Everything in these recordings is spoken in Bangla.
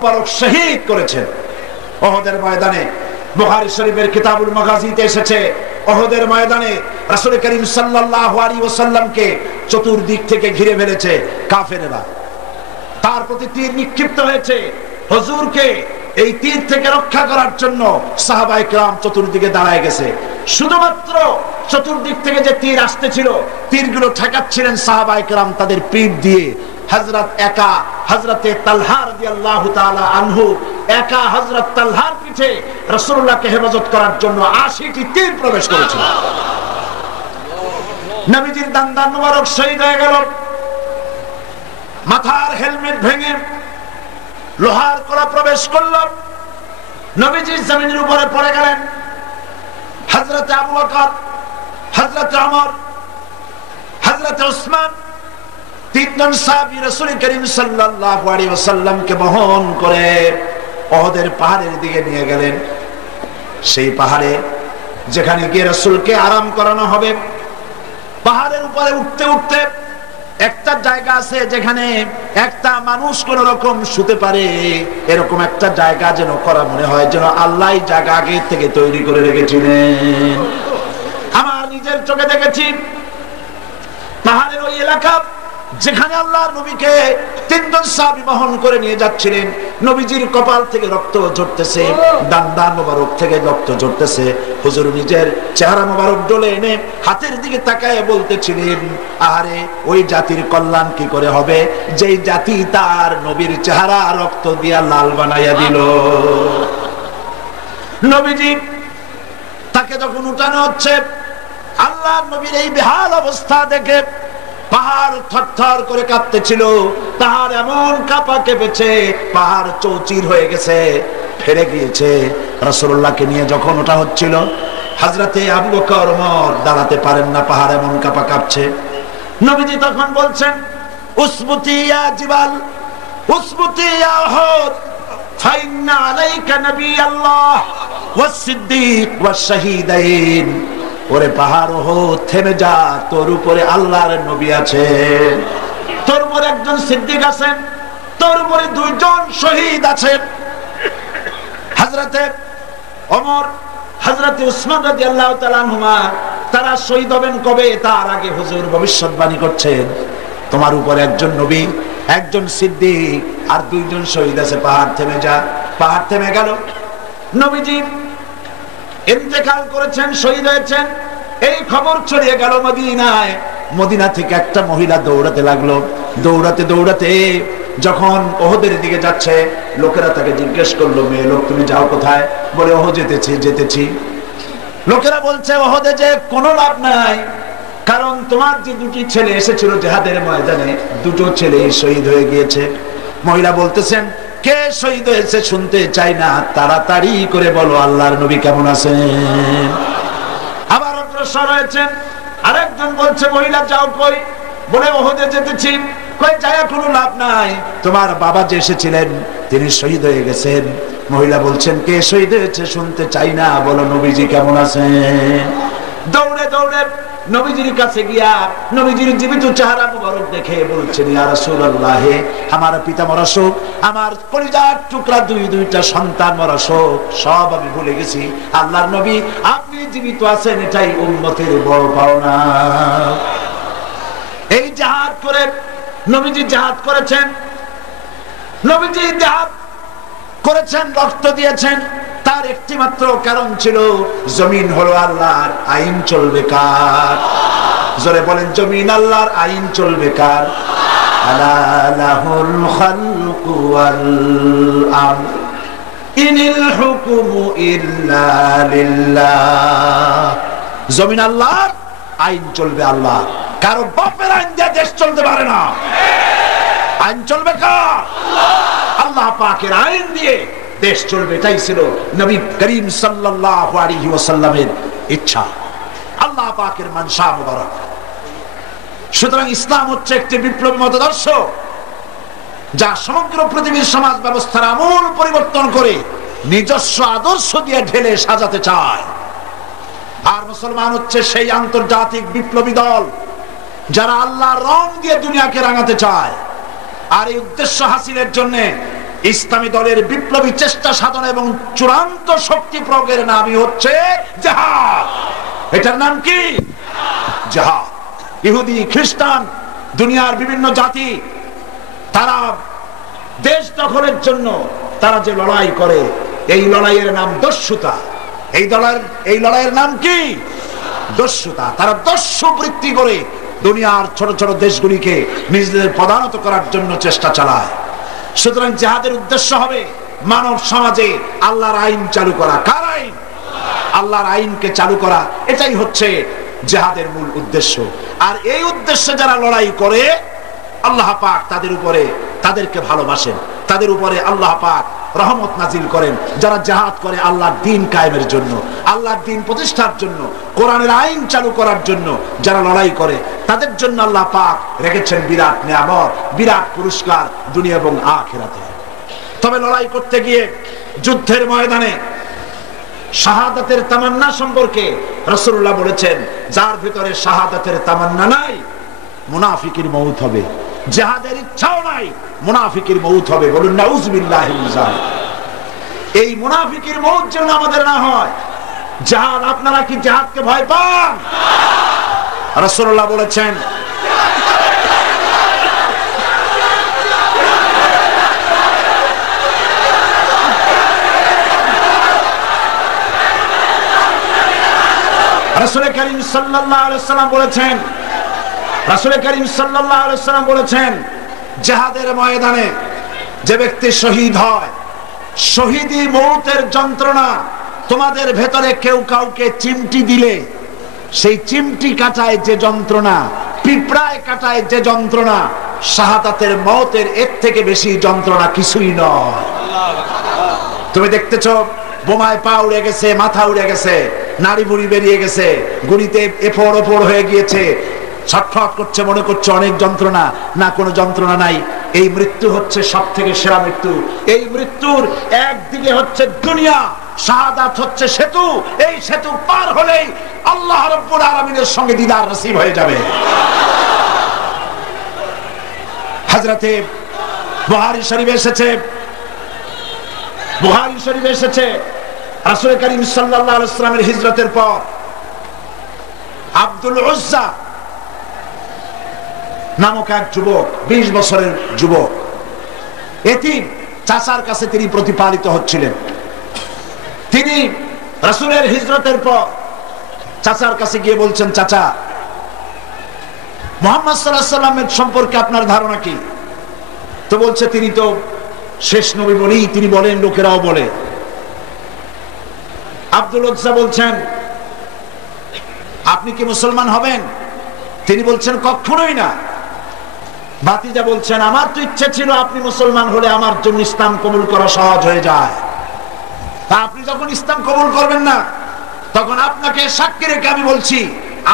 মুবারক শহীদ করেছেন উহুদের ময়দানে। বুখারী শরীফের কিতাবুল মাগাজিতে এসেছে, উহুদের ময়দানে রাসূল করিম সাল্লাল্লাহু আলাইহি ওয়াসাল্লামকে চতুর্দিক থেকে ঘিরে ফেলেছে কাফেররা, তার প্রতি তীর নিক্ষিপ্ত হয়েছে। হুজুরকে এই তীর থেকে রক্ষা করার জন্য সাহাবায়ে কেরাম চতুর্দিকে দাঁড়ায় গেছে। শুধুমাত্র চতুর্দিক থেকে যে তীর আসতেছিল, তীরগুলো ঠেকাচ্ছিলেন সাহাবায়ে কেরাম তাদের পিঠ দিয়ে। হযরতে তালহা রাদিয়াল্লাহু তাআলা আনহু একা হযরত তালহার পিঠে রাসূলুল্লাহকে হেফাজত করার জন্য 80টি তীর প্রবেশ করেছিল। নবীজির দান্দান মুবারক শহীদ হয়ে গেল, মাথার হেলমেট ভেঙে লোহার কড়া প্রবেশ করল, নবীজি জমিনের উপরে পড়ে গেলেন। হযরতে আবু বকর, হযরতে ওমর, হযরতে উসমান তিনজন সাহাবী রাসূল করিম সাল্লাল্লাহু আলাইহি ওয়াসাল্লামকে বহন করে উহুদের পাহাড়ের দিকে নিয়ে গেলেন। সেই পাহাড়ে যেখানে গিয়ে রাসূলকে আরাম করানো হবে, পাহাড়ের উপরে উঠতে উঠতে একটা জায়গা আছে যেখানে একটা মানুষ কোন রকম শুতে পারে, এরকম একটা জায়গা যেন করা মনে হয় যেন আল্লাহ জায়গা আগে থেকে তৈরি করে রেখেছিলেন। আমার নিজের চোখে দেখেছি পাহাড়ের ওই এলাকা যেখানে আল্লাহর নবীকে তিনজন সাহাবী বহন করে নিয়ে যাচ্ছিলেন। নবীজির কপাল থেকে রক্ত ঝরতেছে, দান্দান মোবারক থেকে রক্ত ঝরতেছে। হুজুর নিজের চেহারা মোবারক ডলে এনে হাতের দিকে তাকায় বলতেছিলেন, আরে ওই জাতির কল্যাণ কি করে হবে যেই জাতি তার নবীর চেহারা রক্ত দিয়া লাল বানাইয়া দিল। নবীজি তাকে যখন উঠানো হচ্ছে, আল্লাহর নবীর এই বেহাল অবস্থা দেখে পাহাড় থরথর করে কাঁপতেছিল। পাহাড় এমন কাঁপা কেঁপেছে, পাহাড় চৌচির হয়ে গেছে, ফেরে গিয়েছে। রাসূলুল্লাহকে নিয়ে যখন ওটা হচ্ছিল, হযরতে আবু বকর ওমর দাঁড়াতে পারেন না, পাহাড় এমন কাঁপা কাঁপছে। নবীজি তখন বলছেন, উসবুতি ইয়া জিবাল, উসবুতি ইয়া উহুদ, ফাইন্না আলাইকা নবিয়াল্লাহ ওয়াস সিদ্দীক ওয়াস শাহীদাইন। ওরে পাহাড় উহুদ থেমে যা, তোর উপরে আল্লাহর নবী আছেন, তোর উপরে একজন সিদ্দিক আছেন, তোর উপরে দুইজন শহীদ আছেন। হযরতে ওমর, হযরতে উসমান রাদিয়াল্লাহু তাআলা আনহুমা তারা শহীদ হবেন কবে তার আগে হুজুর ভবিষ্যৎবাণী করছেন, তোমার উপরে একজন নবী, একজন সিদ্দিক আর দুইজন শহীদ আছে, পাহাড় থেমে যা। পাহাড় থেমে গেল। নবীজি ইন্তেকাল করেছেন, শহীদ হয়েছেন, এই খবর ছড়িয়ে গেল মদিনায়। মদিনা থেকে একটা মহিলা দৌড়াতে লাগলো। দৌড়াতে দৌড়াতে যখন উহুদের দিকে যাচ্ছে, লোকেরা তাকে জিজ্ঞেস করলো, মেয়ে লোক তুমি যাও কোথায়? বলে ওহ যেতেছি। লোকেরা বলছে উহুদে যে কোনো লাভ নাই, কারণ তোমার যে দুটি ছেলে এসেছিল জিহাদের ময়দানে, দুটো ছেলে শহীদ হয়ে গিয়েছে। মহিলা বলতেছেন, কে শহীদ হয়েছে শুনতে চাই না, তাড়াতাড়ি করে বলো আল্লাহর নবী কেমন আছেন। আবার অগ্রসর হয়েছেন। আরেকজন বলছে, মহিলা যাও কই? বলে উহুদে যেতেছি। কই যায় কোনো লাভ নাই, তোমার বাবা যে এসেছিলেন তিনি শহীদ হয়ে গেছেন। মহিলা বলছেন, কে শহীদ হয়েছে শুনতে চাই না, বলো নবীজি কেমন আছেন। দৌড়ে দৌড়ে নবীজির কাছে গিয়া নবীজির জীবিত চেহারা মুবারক দেখে বলছেন, ইয়া রাসূলুল্লাহ, আমার পিতা মরা শোক, আমার কলিজার টুকরা দুইটা সন্তান মরা শোক সব আমি ভুলে গেছি। আল্লাহর নবী আপনি জীবিত আছেন, এটাই উম্মতের বড় পাওনা। এই জিহাদ করে নবীজি জিহাদ করেছেন, নবীজি জিহাদ করেছেন, রক্ত দিয়েছেন। তার একটি মাত্র কারণ ছিল, জমিন হলো আল্লাহর, আইন চলবে কার? জোরে বলেন, জমিন আল্লাহর, আইন চলবে কার? আলা লাহুল খালকু ওয়াল আমর ইনিল হুকমু ইল্লা লিল্লাহ। জমিন আল্লাহর, আইন চলবে আল্লাহ। কারো বাপের আইন দিয়ে দেশ চলতে পারে না। আইন চলবে কার? আল্লাহ পাকের আইন দিয়ে দেশ চলবে। এটাই ছিল নবী করিম সাল্লাল্লাহু আলাইহি ওয়াসাল্লামের ইচ্ছা, আল্লাহ পাকের মানসা মুবারক। সুতরাং ইসলাম হচ্ছে একটি বিপ্লবী মতাদর্শ যা সমগ্র পৃথিবীর সমাজ ব্যবস্থার আমূল পরিবর্তন করে নিজস্ব আদর্শ দিয়ে ঢেলে সাজাতে চায়। আর মুসলমান হচ্ছে সেই আন্তর্জাতিক বিপ্লবী দল যারা আল্লাহর রং দিয়ে দুনিয়াকে রাঙাতে চায়। আর এই উদ্দেশ্য হাসিলের জন্য ইসলামী দলের বিপ্লবী চেষ্টা সাধন এবং চূড়ান্ত শক্তি প্রয়োগের নামই হচ্ছে জিহাদ। এটার নাম কি? জিহাদ। ইহুদি, খ্রিস্টান, দুনিয়ার বিভিন্ন জাতি, তারা দেশ দখলের জন্য তারা যে লড়াই করে, এই লড়াইয়ের নাম দস্যুতা। এই লড়াইয়ের নাম কি? দস্যুতা। তারা দস্যু বৃত্তি করে দুনিয়ার ছোট ছোট দেশগুলিকে নিজেদের প্রধানত করার জন্য চেষ্টা চালায়। সুতরাং জিহাদের উদ্দেশ্য হবে মানব সমাজে আল্লাহর আইন চালু করা। কার আইন? আল্লাহর আইনকে চালু করা। এটাই হচ্ছে জিহাদের মূল উদ্দেশ্য। আর এই উদ্দেশ্যে যারা লড়াই করে, আল্লাহ পাক তাদের উপরে, তাদেরকে ভালোবাসেন, তাদের উপরে আল্লাহ পাক রহমত নাজিল করেন। যারা জিহাদ করে আল্লাহর দ্বীন কায়েমের জন্য, আল্লাহর দ্বীন প্রতিষ্ঠার জন্য, কোরআনের আইন চালু করার জন্য যারা লড়াই করে, তাদের জন্য আল্লাহ পাক রেখেছেন বিরাট নিয়ামত, বিরাট পুরস্কার দুনিয়া এবং আখিরাতে। তবে লড়াই করতে গিয়ে যুদ্ধের ময়দানে শাহাদাতের তামান্না সম্পর্কে রাসূলুল্লাহ বলেছেন, যার ভিতরে শাহাদাতের তামান্না নাই, মুনাফিকের মউত হবে। জিহাদের ইচ্ছাও নাই, মুনাফিকের মউত হবে। বলুন নাউযুবিল্লাহি মিন যালিক। এই মুনাফিকের মউত যেন আমাদের না হয়। জিহাদ, আপনারা কি জিহাদকে ভয় পান? রাসূলুল্লাহ বলেছেন, রাসূল করিম সাল্লাল্লাহু আলাইহি ওয়াসাল্লাম বলেছেন, রাসূল করিম সাল্লাল্লাহু আলাইহি ওয়াসাল্লাম বলেছেন, জিহাদের ময়দানে যে ব্যক্তি শহীদ হয়, শহীদি মউতের যন্ত্রণা তোমাদের ভেতরে কেউ কাউকে চিমটি দিলে সেই চিমটি কাটায় যে যন্ত্রণা, পিঁপড়ায় কাটায় যে যন্ত্রণা, শাহাদাতের মউতের এর থেকে বেশি যন্ত্রণা কিছুই নয়। তুমি দেখতেছো বোমায় পা উড়ে গেছে, মাথা উড়ে গেছে, নাড়ি বুড়ি বেরিয়ে গেছে, গুলিতে এফোড় ওপড় হয়ে গিয়েছে, ছটফট করছে, মনে করছে অনেক যন্ত্রণা। না, কোনো যন্ত্রণা নাই। এই মৃত্যু হচ্ছে সব থেকে সেরা মৃত্যু। এই মৃত্যুর একদিকে হচ্ছে দুনিয়া, শাহাদাত হচ্ছে সেতু। এই সেতু পার হলেই আল্লাহ রাব্বুল আলামিনের সঙ্গে দিদার নসিব হয়ে যাবে। হযরতে বুখারী শরীফে এসেছে, বুখারী শরীফে এসেছে, রাসূল করিম সাল্লাল্লাহু আলাইহি ওয়াসাল্লামের হিজরতের পর আব্দুল উজ্জা নামক এক যুবক, 20 বছরের যুবক, এতিম, চাচার কাছে তিনি প্রতিপালিত হচ্ছিলেন। তিনি রাসূলের হিজরতের পর চাচার কাছে গিয়ে বলছেন, চাচা, মুহাম্মদ সাল্লাল্লাহু আলাইহি ওয়াসাল্লামের সম্পর্কে আপনার ধারণা কি? তো বলছে, তিনি তো শেষ নবী বলেই তিনি বলেন, লোকেরাও বলে। আব্দুল উজ্জা বলছেন, আপনি কি মুসলমান হবেন? তিনি বলছেন, কখনোই না। ভাতিজা বলছেন, আমার তো ইচ্ছে ছিল আপনি মুসলমান হলে আমার জন্য ইসলাম কবুল করা সহজ হয়ে যায়। তা আপনি যখন ইসলাম কবুল করবেন না, তখন আপনাকে সাক্ষী রেখে আমি বলছি,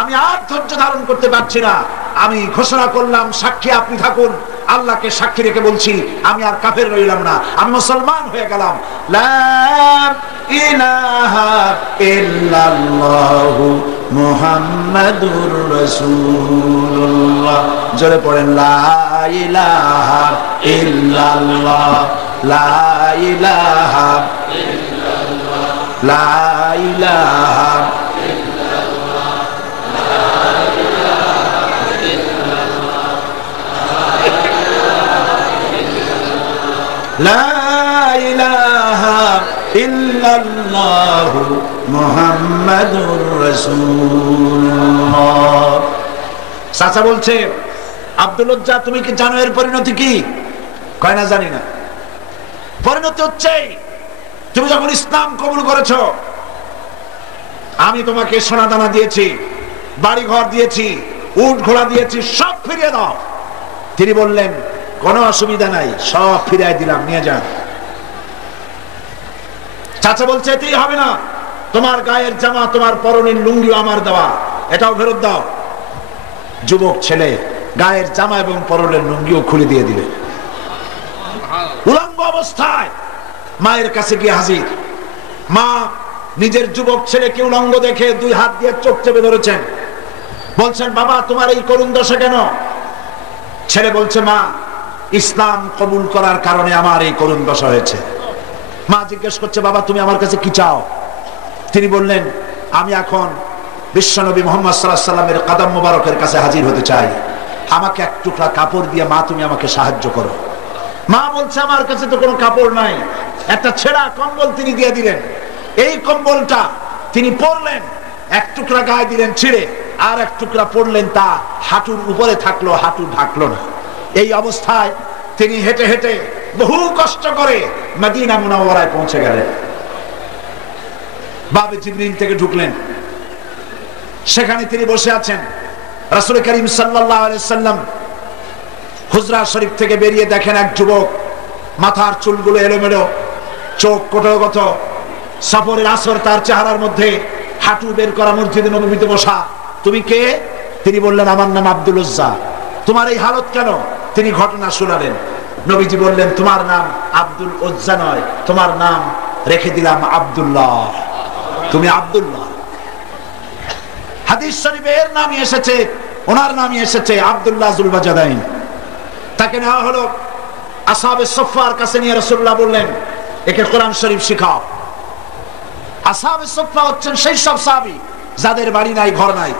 আমি আর ধৈর্য ধারণ করতে পারছি না। আমি ঘোষণা করলাম, সাক্ষী আপনি থাকুন। আল্লাহকে সাক্ষী রেখে বলছি, আমি আর কাফের রইলাম না, আমি মুসলমান হয়ে গেলাম। লা ইলাহা ইল্লাল্লাহু মুহাম্মাদুর রাসূলুল্লাহ। জোরে পড়েন, লা ইলাহা ইল্লাল্লাহ, লা ইলাহা ইল্লাল্লাহ, লা ইলাহা লা ইলাহা ইল্লাল্লাহু মুহাম্মাদুর রাসূলুল্লাহ। চাচা বলছে, আব্দুল উজ্জা, তুমি কি জানো এর পরিণতি কি? কয় না, জানি না। পরিণতি হচ্ছে, তুমি যখন ইসলাম কবুল করেছো, আমি তোমাকে সোনা দানা দিয়েছি, বাড়ি ঘর দিয়েছি, উট ঘোড়া দিয়েছি, সব ফিরিয়ে দাও। তিনি বললেন, কোনো অসুবিধা নাই, সব ফিরিয়ে দিলাম, নিয়ে যান। চাচা বলছে, এতেই হবে না, তোমার গায়ের জামা, তোমার পরনের লুঙ্গি আমার দেওয়া, এটাও ফেরত দাও। যুবক ছেলে গায়ের জামা এবং পরনের লুঙ্গিও খুলে দিয়ে দিলেন। উলঙ্গ অবস্থায় মায়ের কাছে গিয়ে হাজির। মা নিজের যুবক ছেলেকে উলঙ্গ দেখে 2 হাত দিয়ে চোখ চেপে ধরেছেন। বলছেন, বাবা, তোমার এই করুণ দশা কেন? ছেলে বলছে, মা, ইসলাম কবুল করার কারণে আমার এই করুণ দশা হয়েছে। মা জিজ্ঞেস করছে, বাবা তুমি আমার কাছে কি চাও? তিনি বললেন, আমি এখন বিশ্বনবী মুহাম্মদ সাল্লাল্লাহু আলাইহি ওয়াসাল্লামের কদম মোবারকের কাছে হাজির হতে চাই, আমাকে এক টুকরা কাপড় দিয়ে মা তুমি আমাকে সাহায্য করো। মা বলছে, আমার কাছে তো কোনো কাপড় নাই। একটা ছেঁড়া কম্বল তিনি দিয়ে দিলেন। এই কম্বলটা তিনি পরলেন, এক টুকরা গায়ে দিলেন ছিঁড়ে, আর এক টুকরা পরলেন, তা হাঁটুর উপরে থাকলো, হাঁটু ঢাকলো না। এই অবস্থায় তিনি হেঁটে হেঁটে বহু কষ্ট করে মদিনা মুনাওয়ারায় পৌঁছে গেলেন। বাবে জিবরিল থেকে ঢুকলেন, সেখানে তিনি বসে আছেন। রাসূল করিম সাল্লাল্লাহু আলাইহি সাল্লাম হুজরা শরীফ থেকে বেরিয়ে দেখেন এক যুবক, মাথার চুলগুলো এলোমেলো, চোখ কোটগত, সফরের আসর তার চেহারার মধ্যে, হাঁটু বের করা, মসজিদে নববীতে বসা। তুমি কে? তিনি বললেন, আমার নাম আব্দুল উজ্জা। তোমার এই হালত কেন? তিনি ঘটনা শোনালেন। নবীজি বললেন, তোমার নাম আব্দুল উজ্জা নয়, তোমার নাম রেখে দিলাম আব্দুল্লাহ, তুমি আব্দুল্লাহ। হাদিস শরীফে এর নামই এসেছে, ওনার নামই এসেছে আব্দুল্লাহ যুলবাজাদাইন। তাকে নেওয়া হলো আসহাবে সুফফার কাছে, নিয়ে রাসূলুল্লাহ বললেন, একে কোরআন শরীফ শিখাও। আসহাবে সুফফা হচ্ছেন সেই সব সাহাবী যাদের বাড়ি নাই, ঘর নাই,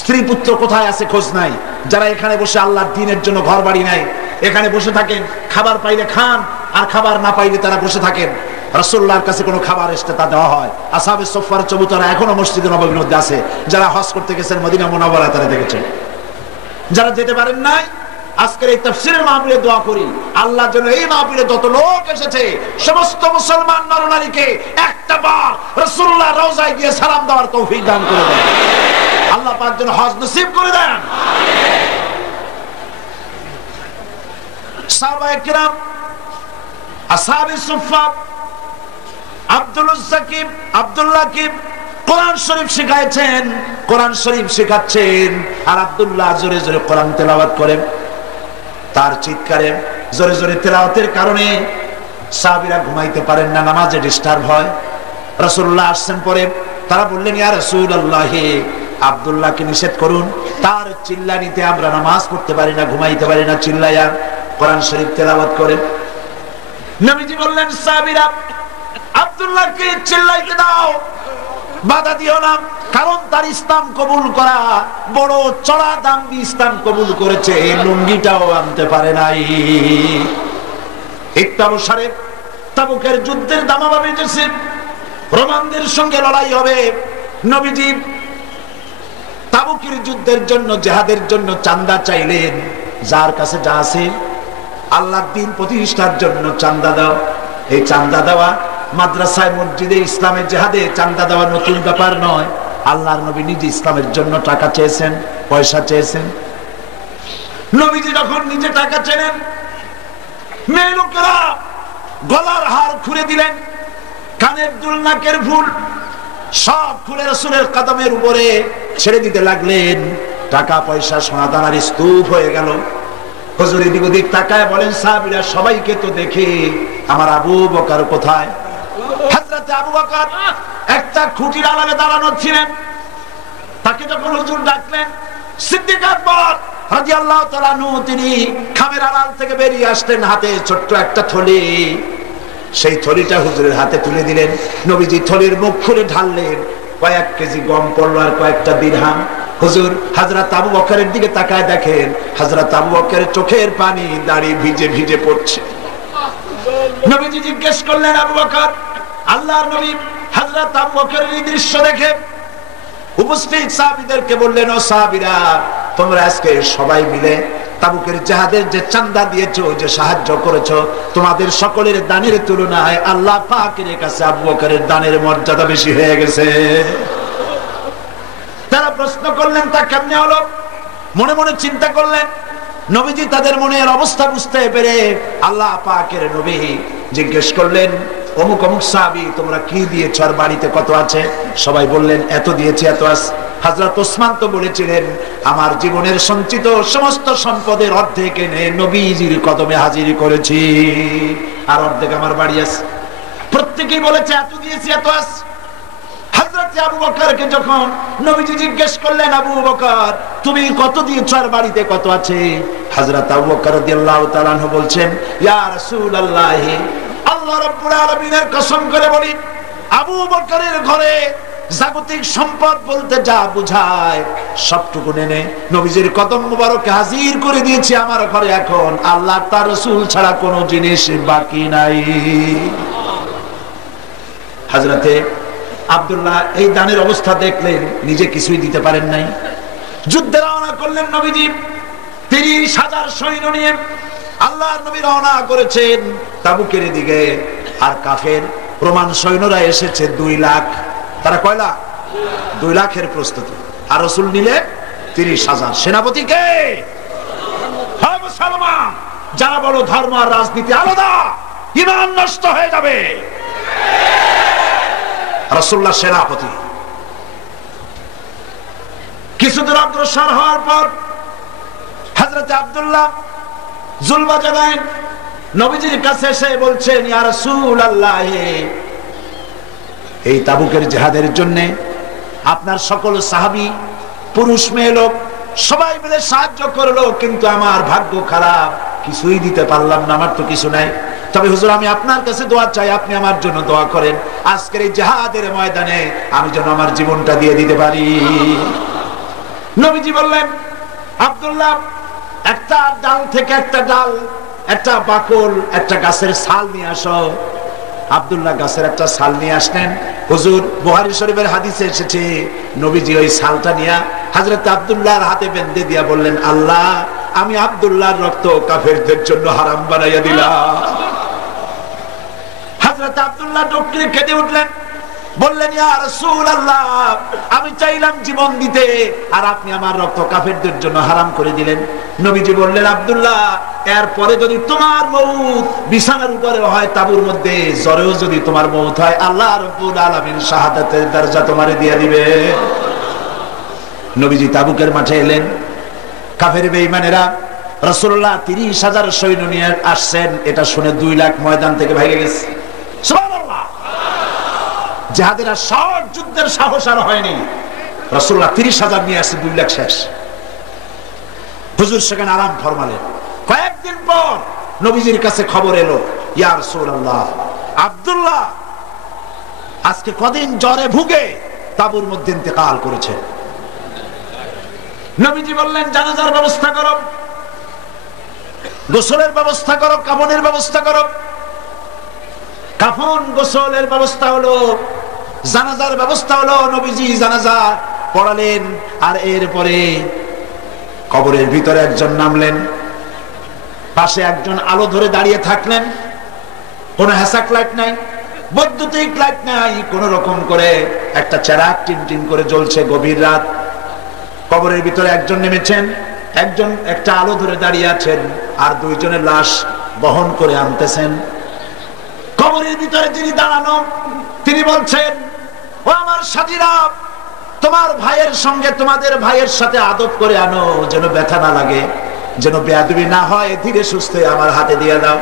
স্ত্রী পুত্র কোথায় আছে খোঁজ নাই, যারা এখানে বসে আল্লাহর দ্বীনের জন্য ঘর বাড়ি নাই, এখানে বসে থাকেন, খাবার পাইলে খান আর খাবার না পাইলে তারা বসে থাকেন। রাসূলুল্লাহর কাছে কোনো খাবার এসে তা দেওয়া হয়। আসহাবে সুফফার চবুতরা এখনো মসজিদে নববীর মধ্যে আছে। যারা হজ করতে গেছেন মদিনা মুনাওয়ারায় তারা দেখেছেন। যারা যেতে পারেন নাই, আজকের এই তাফসীরের মাহফিলে দোয়া করি, আল্লাহ যেন এই মাহফিলে যত লোক এসেছে সমস্ত মুসলমান নরনারীকে একটা বার রাসূলুল্লাহর রওজায় গিয়ে সালাম দেওয়ার তৌফিক দান করে দেন। আল্লাহ পাক যেন হজ নসিব করে দেন। সাহাবায়ে কিরাম, আসহাবে সুফফা, আব্দুল উজ্জাকিব, আব্দুল্লাহ কিব কোরআন শরীফ শিখাইছেন, কোরআন শরীফ শিখাচ্ছেন, আর আব্দুল্লাহ জোরে জোরে কোরআন তেলাওয়াত করেন। তার চিৎকারে, জোরে জোরে তেলাওয়াতের কারণে সাহাবীরা ঘুমাইতে পারেন না, নামাজে ডিস্টার্ব হয়। রাসূলুল্লাহ আসছেন পরে, তারা বললেন, ইয়া রাসূলুল্লাহ, আব্দুল্লাহকে নিষেধ করুন, তার চিল্লানিতে আমরা নামাজ পড়তে পারি না, ঘুমাইতে পারি না, চিল্লায়া কোরআন শরীফ তেলাওয়াত করেন। নবীজি বললেন, সাহাবীরা, আব্দুল্লাহকে চিল্লাইতে দাও, বাধা দিও না, কারণ তার ইসলাম কবুল করা বড় চড়া দাম দিয়ে ইসলাম কবুল করেছে, লুঙ্গিটাও আনতে পারে নাই। ইত্তাবসারে তাবুকের যুদ্ধের দামামা বেজেছে, রোমানদের সঙ্গে লড়াই হবে। নবীজি তাবুকের যুদ্ধের জন্য, জিহাদের জন্য চাঁদা চাইলেন। যার কাছে যা আছে, আল্লাহর দ্বীন প্রতিষ্ঠার জন্য চাঁদা দাও। এই চাঁদা দেওয়া মাদ্রাসায়, মসজিদে, ইসলামে, জিহাদে চাঁদা দেওয়া নতুন ব্যাপার নয়। আল্লাহর নবী নিজে ইসলামের জন্য টাকা চেয়েছেন, পয়সা চেয়েছেন। নবীজি যখন নিজে টাকা চেলেন, মেয়ে লোকেরা গলার হার খুলে দিলেন, কানের দুল, নাকের ফুল সব খুলে রাসূলের কদমের উপরে ছেড়ে দিতে লাগলেন। টাকা পয়সা সোনা দানার স্তূপ হয়ে গেল। হুজুর এদিক ওদিক তাকায় বলেন, সাহাবীরা সবাইকে তো দেখে, আমার আবু বকর কোথায়? হযরত আবু বকর একটা খুঁটির আড়ালে দাঁড়ানো ছিলেন। তাকে যখন হুজুর ডাকলেন, সিদ্দিক আকবর রাদিয়াল্লাহু তাআলা আনহু তিনি খামের আড়াল থেকে বেরিয়ে আসলেন, হাতে ছোট্ট একটা থলি। সেই থলিটা হুজুরের হাতে তুলে দিলেন। নবীজি থলির মুখ খুলে ঢাললেন, কয়েক কেজি গম পড়লো আর কয়েকটা দিরহাম। হুজুর হযরত আবু বকরের দিকে তাকায় দেখেন, হযরত আবু বকরের চোখের পানি দাঁড়ি ভিজে ভিজে পড়ছে। নবীজি জিজ্ঞেস করলেন, আবু বকর, আল্লাহর নবী হযরত আবু বকরের এই দৃশ্য দেখে উপস্থিত সাহাবীদেরকে বললেন, ও সাহাবীরা, তোমরা আজকে সবাই মিলে তাবুকের জিহাদের যে চাঁদা দিয়েছো, যে সাহায্য করেছো, তোমাদের সকলের দানের তুলনায় আল্লাহ পাকের কাছে আবু বকরের দানের মর্যাদা বেশি হয়ে গেছে। তারা প্রশ্ন করলেন, তা কেমনে হলো? মনে মনে চিন্তা করলেন। নবীজি তাদের মনের অবস্থা বুঝতে পেরে আল্লাহ পাকের নবী জিজ্ঞেস করলেন, অমুক অমুক সাহাবী, তোমরা কি দিয়েছো আর বাড়িতে কত আছে? সবাই বললেন, এত দিয়েছি, এত আছে। হযরত ওসমান তো বলেছিলেন, আমার জীবনের সঞ্চিত সমস্ত সম্পদের অর্ধেক এনে নবীজির কদমে হাজির করেছি, আর অর্ধেক আমার বাড়ি আছে। প্রত্যেকেই বলেছে, এত দিয়েছি, এত আছে। হযরত আবু বকরকে যখন নবীজি জিজ্ঞেস করলেন, আবু বকর তুমি কত দিয়েছ আর বাড়িতে কত আছে? হযরত আবু বকর রাদিয়াল্লাহু তাআলা আনহু বলছেন, ইয়া রাসূলুল্লাহ, আল্লাহ রাব্বুল আলামিনের কসম করে বলি, আবু বকরের ঘরে জাগতিক সম্পদ বলতে যা বুঝায় সবটুকু এনে নবীজির কদম মুবারকে হাজির করে দিয়েছি আমার ঘরে। এখন আল্লাহ তার রাসূল ছাড়া কোনো জিনিস বাকি নাই। হযরতে আব্দুল্লাহ এই দানের অবস্থা দেখলেন, নিজে কিছুই দিতে পারেন নাই। যুদ্ধে রওনা করলেন নবীজি ৩০,০০০ সৈন্য নিয়ে। আল্লাহর নবী রওনা করেছেন তাবুকের দিকে, আর কাফের রোমান সৈন্যরা এসেছে ২ লাখ। তারা কয় লাখ? ২ লাখের প্রস্তুতি। আর রাসূল নিলে ৩০,০০০। সেনাপতি কে? হ্যাঁ মুসলমান। যারা বলো ধর্ম আর রাজনীতি আলাদা, ঈমান নষ্ট হয়ে যাবে। রাসূলুল্লাহ সেনাপতি। কিছুদূর অগ্রসর হওয়ার পর হযরত আব্দুল্লাহ জুলবাজারাইন নবীজির কাছে এসে বলছেন, ইয়া রাসূলুল্লাহ, এই তাবুকের জিহাদের জন্য আপনার সকল সাহাবী পুরুষ মেয়ে লোক সবাই মিলে সাহায্য করলো, কিন্তু আমার ভাগ্য খারাপ, কিছুই দিতে পারলাম না, আমার তো কিছু নাই। তবে হুজুর আমি আপনার কাছে দোয়া চাই, আপনি আমার জন্য দোয়া করেন, আজকের এই জিহাদের ময়দানে আমি যেন আমার জীবনটা দিয়ে দিতে পারি। নবীজি বললেন, আব্দুল্লাহ একটা ডাল থেকে একটা ডাল, একটা বাকল, একটা গাছের ছাল নিয়ে আসো। আব্দুল্লাহ গাছের একটা ছাল নিয়ে আসলেন। হুজুর বুখারী শরীফের হাদিসে এসেছে, নবীজি ওই ছালটা নিয়ে হযরত আব্দুল্লাহর হাতে বেঁধে দিয়া বললেন, আল্লাহ আমি আব্দুল্লাহর রক্ত কাফেরদের জন্য হারাম বানাইয়া দিলাম। হযরত আব্দুল্লাহ ডুকরে কেঁদে উঠলেন, বললেন, ইয়া রাসূলুল্লাহ, আমি চাইলাম জীবন দিতে, আর আপনি আমার রক্ত কাফেরদের জন্য হারাম করে দিলেন। নবীজি বললেন, আব্দুল্লাহ এরপরে যদি তোমার মউত বিছানার উপরে হয়, তাবুর মধ্যে জ্বরেও যদি তোমার মউত হয়, আল্লাহ রাব্বুল আলামিন শাহাদাতের দরজা তোমারে দিয়ে দিবে। নবীজি তাবুকের মাঠে এলেন। কাফের বেঈমানেরা রাসূলুল্লাহ ৩০,০০০ সৈন্য নিয়ে আসছেন, এটা শুনে ২ লাখ ময়দান থেকে ভাগে গেছে। সুবহানাল্লাহ। জিহাদের সব যুদ্ধের সাহস আর হয়নি, রাসূলুল্লাহ ৩০,০০০ নিয়ে আসছে, ২ লাখ শেষ। হুজুর সেখানে আরাম ফরমালেন। কয়েকদিন পর নবীজির কাছে খবর এলো, ইয়া রাসূলুল্লাহ, আব্দুল্লাহ আজকে কদিন জ্বরে ভুগে তাবুর মধ্যে ইন্তেকাল করেছে। নবীজি বললেন, জানাজার ব্যবস্থা করো, গোসলের ব্যবস্থা করো, কাফনের ব্যবস্থা করো। কাফন গোসলের ব্যবস্থা হলো, জানাজার ব্যবস্থা হলো। নবীজি জানাজা পড়ালেন, আর এরপরে কবরের ভিতরে একজন নামলেন, পাশে একজন আলো ধরে দাঁড়িয়ে থাকলেন। কোনো হ্যাসাক লাইট নাই, বৈদ্যুতিক লাইট নাই, কোন রকম করে একটা চেরাগ টিনটিন করে জ্বলছে, গভীর রাত। কবরের ভিতরে একজন নেমেছেন, একজন একটা আলো ধরে দাঁড়িয়ে আছেন, আর 2 জনের লাশ বহন করে আনতেছেন। কবরের ভিতরে যিনি দাঁড়ানো, তিনি বলছেন, ও আমার সাথীরা, তোমার ভাইয়ের সঙ্গে তোমাদের ভাইয়ের সাথে আদব করে আনো, যেন ব্যথা না লাগে, যেন বেয়াদবি না হয়, ধীরে সুস্থে আমার হাতে দিয়ে দাও।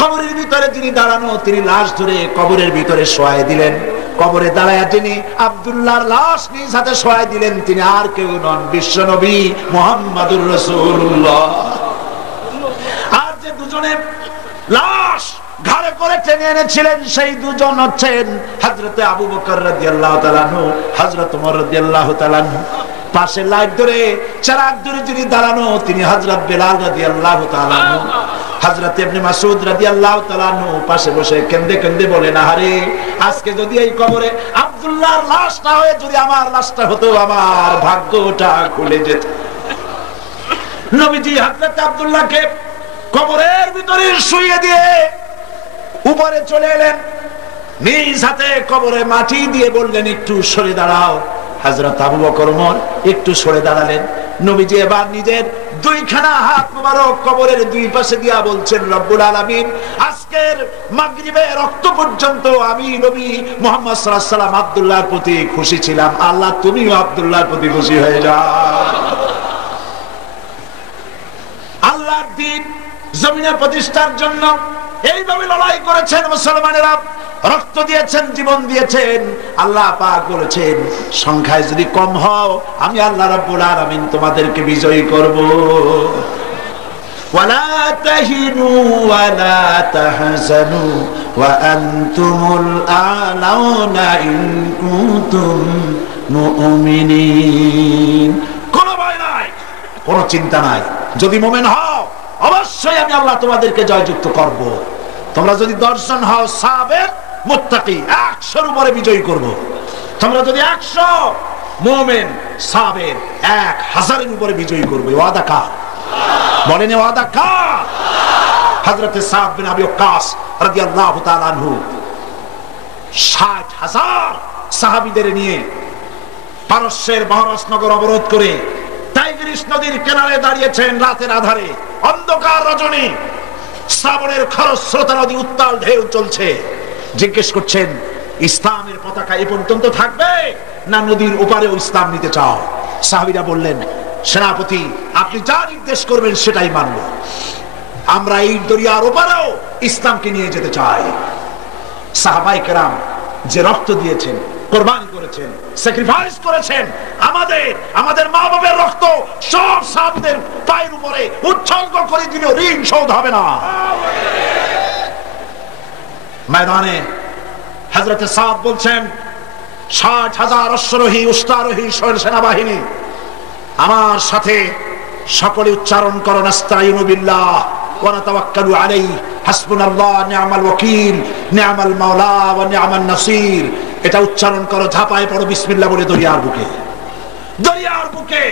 কবরের ভিতরে যিনি দাঁড়ানো, তিনি লাশ ধরে কবরের ভিতরে শোয়াই দিলেন। কবরে দাঁড়ায় যিনি আব্দুল্লাহর লাশ নিজ হাতে শোয়াই দিলেন, তিনি আর কেউ নন, বিশ্ব নবী মুহাম্মাদুর রাসূলুল্লাহ। আর যে 2 জনে লাশ ঘাড়ে করে টেনে এনেছিলেন, সেই 2 জন হচ্ছেন হযরতে আবু বকর রাদিয়াল্লাহু তাআলা আনহু, হযরত ওমর রাদিয়াল্লাহু তাআলা আনহু। পাশে লাইট ধরে চেরাগ ধরে যিনি দাঁড়ানো, তিনি হযরত বেলাল রাদিয়াল্লাহু তাআলা আনহু। হযরত ইবনে মাসউদ রাদিয়াল্লাহু তাআলা আনহু পাশে বসে কেঁদে কেঁদে বলেন, আরে আজকে যদি এই কবরে আব্দুল্লাহর লাশ না হয়ে যদি আমার লাশটা হতো, আমার ভাগ্যটা খুলে যেত। নবীজি হযরত আব্দুল্লাহকে কবরের ভিতরে শুইয়ে দিয়ে উপরে চলে এলেন, নিজ হাতে কবরে মাটি দিয়ে বললেন, একটু সরে দাঁড়াও। হযরত আবু বকর ওমর একটু সরে দাঁড়ালেন। নবীজি এবার নিজের 2খানা হাত মোবারক কবরের 2 পাশে দিয়া বলছেন, রব্বুল আলামিন, আজকের মাগরিবের রক্ত পর্যন্ত আমি নবী মুহাম্মদ সাল্লাল্লাহু আলাইহি ওয়াসাল্লাম আব্দুল্লাহর প্রতি খুশি ছিলাম, আল্লাহ তুমিও আব্দুল্লাহর প্রতি খুশি হয়ে যাও। আল্লাহর দ্বীন জমিনে প্রতিষ্ঠার জন্য এইভাবে লড়াই করেছেন মুসলমানেরা। রক্ত দিয়েছেন, জীবন দিয়েছেন। আল্লাহ পাক বলেছেন সংখ্যায় যদি কম হও আমি আল্লাহ রাব্বুল আলামিন তোমাদেরকে বিজয়ী করব। ওয়ালা তাহিনু ওয়ালা তাহজানু ওয়া আনতুমুল আ'লাউনা ইন কুনতুম মুমিনিন। কোনো ভয় নাই, কোনো চিন্তা নাই, যদি মুমিন হও অবশ্যই আমি আল্লাহ তোমাদেরকে জয়যুক্ত করব। তোমরা যদি 10 জন হও সাবের মুত্তাকি 100-এর উপরে বিজয়ী করব। তোমরা যদি 100 মুমিন সাবের 1000-এর উপরে বিজয়ী করবে। ওয়াদা কার? বলেন ওয়াদা কার? হযরত সাদ বিন আবি ওয়াক্কাস রাদিয়াল্লাহু তাআলা আনহু 60,000 সাহাবীদের নিয়ে পারস্যের বহরস নগর অবরোধ করে টাইগ্রিস নদীর কিনারে দাঁড়িয়েছেন। রাতের আধারে, অন্ধকার রজনী, শ্রাবণের খরস্রোতা নদী, উত্তাল ঢেউ চলছে। জিজ্ঞেস করছেন ইসলামের পতাকা এ পর্যন্ত থাকবে না নদীর ওপারেও ইসলাম নিতে চাও? সাহাবীরা বললেন সেনাপতি আপনি যা নির্দেশ করবেন সেটাই মানব, আমরা এই দরিয়ার ওপারেও ইসলামকে নিয়ে যেতে চাই। সাহাবায়ে কেরাম যে রক্ত দিয়েছেন, কোরবানি করেছেন, স্যাক্রিফাইস করেছেন, আমাদের মা বাবার রক্ত সব সাহাবীদের পায়ের উপরে উৎসর্গ করে দিলেও ঋণ শোধ হবে না। ময়দানে হযরত সাদ বলছেন 60,000 অশ্বারোহী উষ্ট্রারোহী সেনাবাহিনী আমার সাথে, সকলে উচ্চারণ করো নাস্তাইনু বিল্লাহ ওয়া নাতাওয়াক্কালু আলাইহি হাসবুনাল্লাহ নি'মাল ওয়াকিল নি'মাল মাওলা ওয়া নি'মান নাসির। এটা উচ্চারণ করো, ঝাঁপায় পড়ো বিসমিল্লাহ বলে দরিয়ার বুকে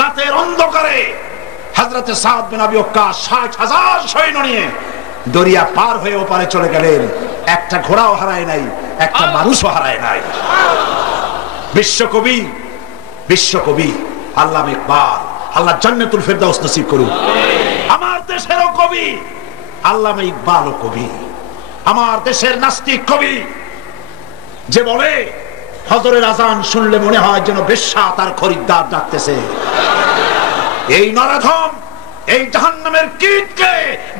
রাতের অন্ধকারে হযরত সাদ বিন আবি ওয়াক্কাস 60,000 সৈন্য নিয়ে দরিয়া পার হয়ে ওপারে চলে গেলেন। একটা ঘোড়াও হারায় নাই, একটা মানুষও হারায় নাই। বিশ্বকবি আল্লামা ইকবাল, আল্লাহ জান্নাতুল ফেরদাউস নসিব করুন। আমার দেশেরও কবি আল্লামা ইকবালও কবি, আমার দেশের নাস্তিক কবি, যে বলে ফজরের আজান শুনলে মনে হয় যেন বেশ্যা তার খরিদ্দার ডাকতেছে। এই নরধম, এই জাহান্নামের কীটকে